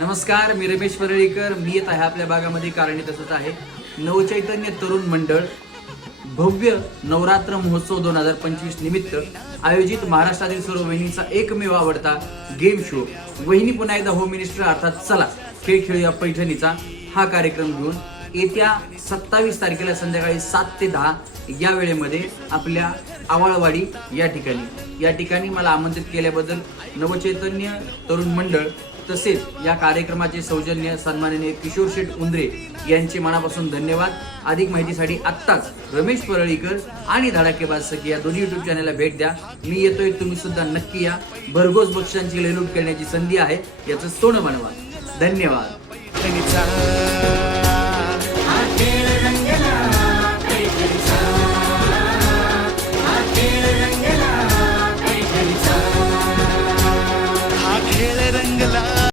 नमस्कार, मी रमेश परळीकर. मी येत आहे आपल्या भागामध्ये कारण तसंच आहे. नवचैतन्य तरुण मंडळ भव्य नवरात्र महोत्सव 2025 निमित्त आयोजित महाराष्ट्रातील सर्व वहिनींचा एकमेव आवडता गेम शो वहिनी पुन्हा एकदा होम मिनिस्टर अर्थात चला खेळ खेळूया पैठणीचा हा कार्यक्रम घेऊन येत्या 27 तारखेला संध्याकाळी 7 ते 10 या वेळेमध्ये आपल्या आवाळवाडी या ठिकाणी मला आमंत्रित केल्याबद्दल नवचैतन्य तरुण मंडळ तसेच या कार्यक्रमाचे सौजन्य सन्माननीय किशोर शेठ उंद्रे यांचे मनापासून धन्यवाद. अधिक माहितीसाठी आत्ताच रमेश परळीकर आणि धडाकेबाज सखी या दोन्ही युट्यूब चॅनलला भेट द्या. मी येतोय, तुम्ही सुद्धा नक्की या. भरघोस बक्षांची लेलूट करण्याची संधी आहे, याचं सोनं बनवा. धन्यवाद.